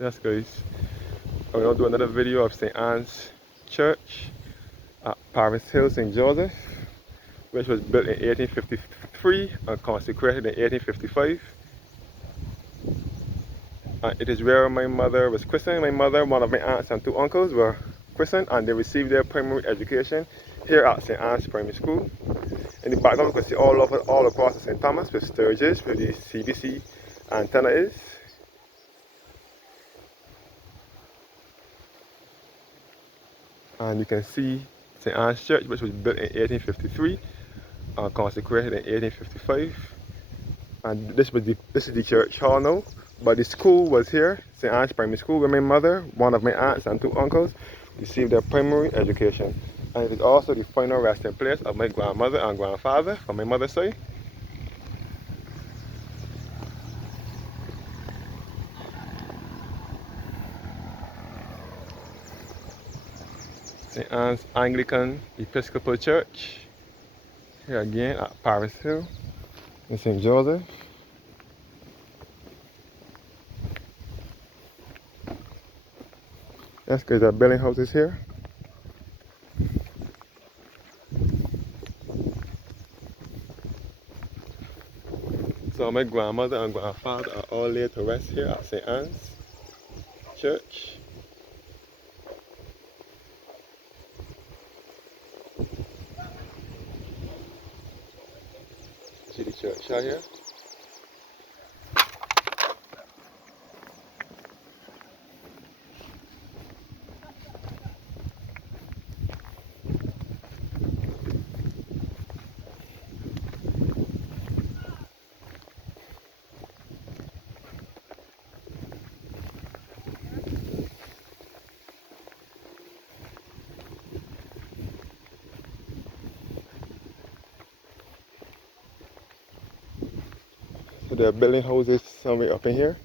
Yes guys, I'm going to do another video of St. Anne's Church at Paris Hill, St. Joseph, which was built in 1853 and consecrated in 1855. And it is where my mother was christened. My mother, one of my aunts and two uncles were christened, and they received their primary education here at St. Anne's Primary School. In the background you can see all across the St. Thomas with Sturgis, where the CBC antenna is. And you can see St. Anne's Church, which was built in 1853 and consecrated in 1855. And this is the church hall now. But the school was here, St. Anne's Primary School, where my mother, one of my aunts and two uncles received their primary education. And it is also the final resting place of my grandmother and grandfather from my mother's side. St. Anne's Anglican Episcopal Church, here again at Paris Hill in St. Joseph. Yes guys, our building house is here. So my grandmother and grandfather are all laid to rest here at St. Anne's Church. See the church out here. So there are building houses somewhere up in here.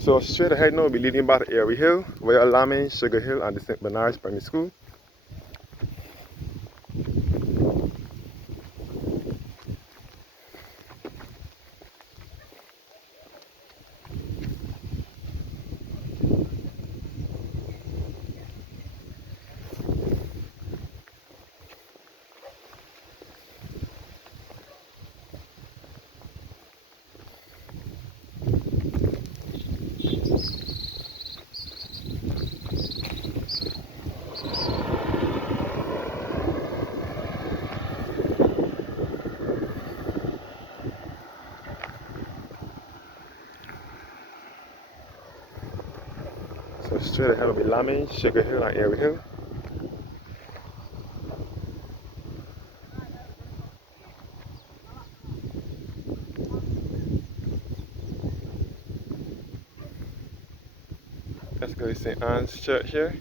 So straight ahead now we'll be leading back to Airy Hill, via Lamin, Sugar Hill and the St. Bernard's Primary School. So straight ahead will be Lamin, Sugar Hill and Airy Hill. Let's go to St. Anne's Church here.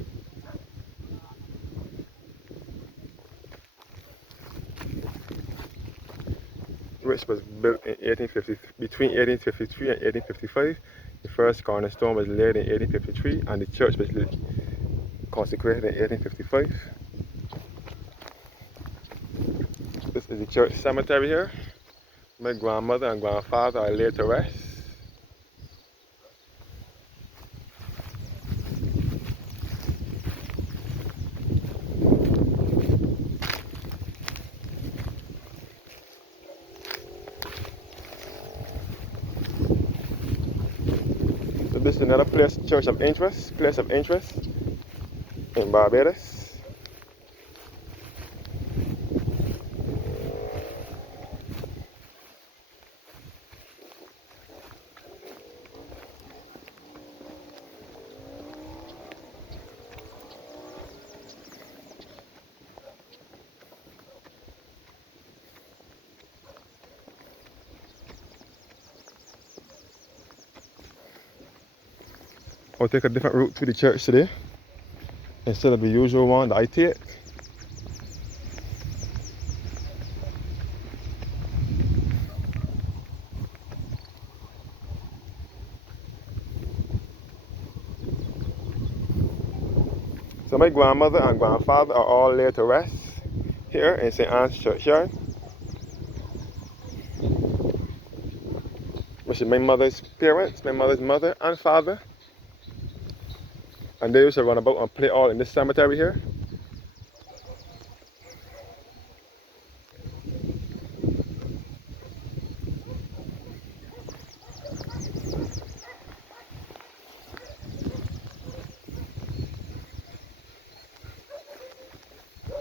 Which was built in 1850, between 1853 and 1855. The first cornerstone was laid in 1853 and the church was consecrated in 1855. This is the church cemetery here. My grandmother and grandfather are laid to rest. So this is another place of interest in Barbados. I'll take a different route to the church today instead of the usual one that I take. So my grandmother and grandfather are all laid to rest here in St. Anne's churchyard. which is my mother's parents, my mother's mother and father. And they used to run about and play all in this cemetery here.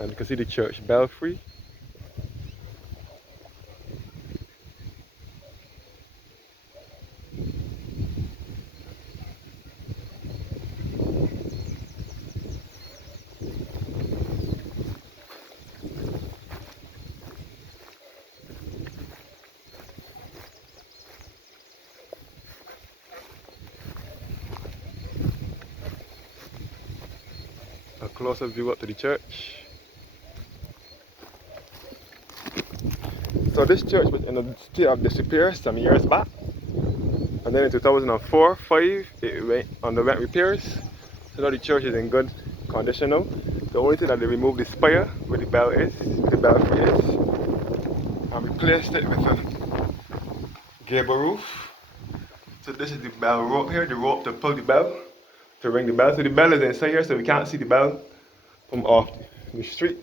And you can see the church belfry. A closer view up to the church. So this church was in a state of disrepair some years back. And then in 2004-5, it underwent repairs. So now the church is in good condition now. The only thing that they removed the spire where the bell is, where the belfry is, and replaced it with a gable roof. So this is the bell rope here, the rope to pull the bell, to ring the bell. So the bell is inside here, so we can't see the bell from off the street.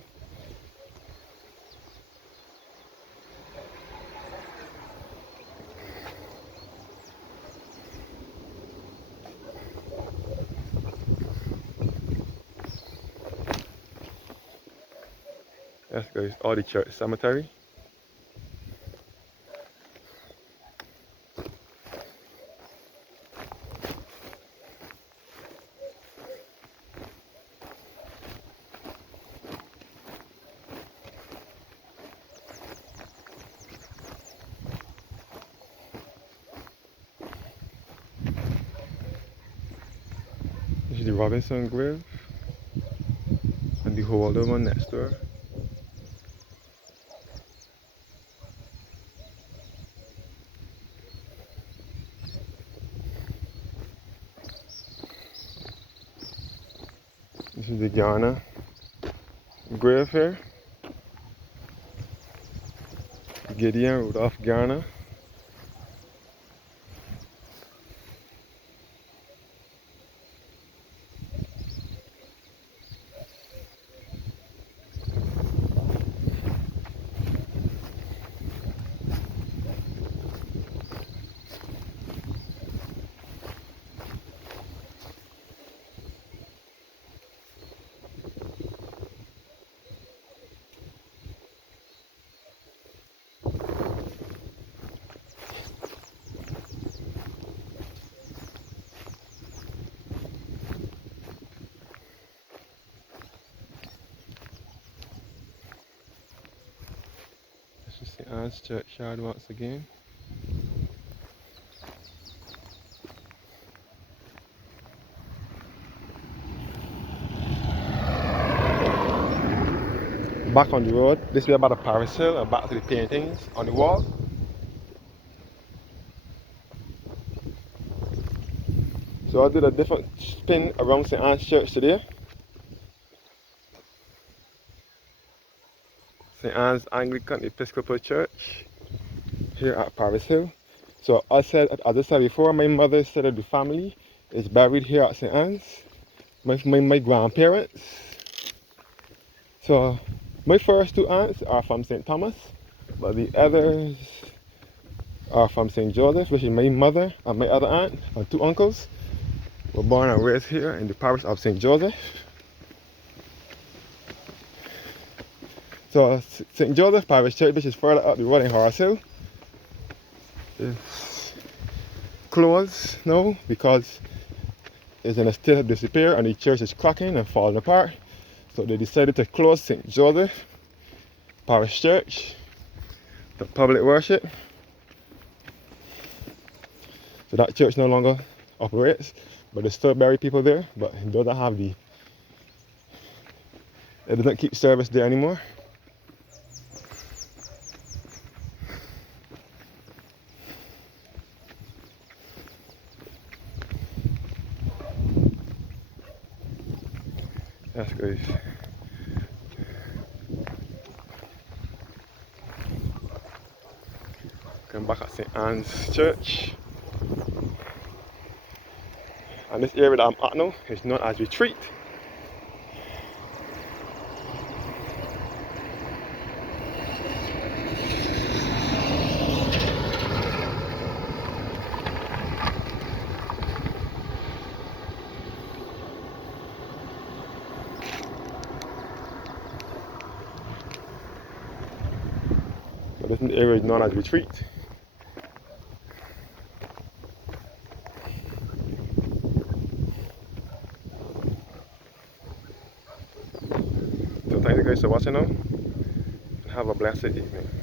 Yes guys, all the church cemetery. This is the Robinson grave and the older one next door. This is the Ghana grave here. Gideon Rudolph Ghana. This is St. Anne's churchyard once again. Back on the road, this way about the Paris Hill and back to the paintings on the wall. So I did a different spin around St. Anne's Church today. St. Anne's Anglican Episcopal Church here at Paris Hill. So as I said before, my mother's side of the family is buried here at St. Anne's. My grandparents. So my first two aunts are from St. Thomas, but the others are from St. Joseph, which is my mother and my other aunt and two uncles were born and raised here in the parish of St. Joseph. So St. Joseph Parish Church, which is further up the road in Horace Hill, is closed now because it's in a state of disrepair and the church is cracking and falling apart. So they decided to close St. Joseph Parish Church to public worship. So that church no longer operates, but they still bury people there, but it doesn't have it doesn't keep service there anymore. Yes guys. I'm back at St. Anne's Church. And this area that I'm at now is known as Retreat. So this area is known as Retreat. So thank you guys for watching now. Have a blessed evening.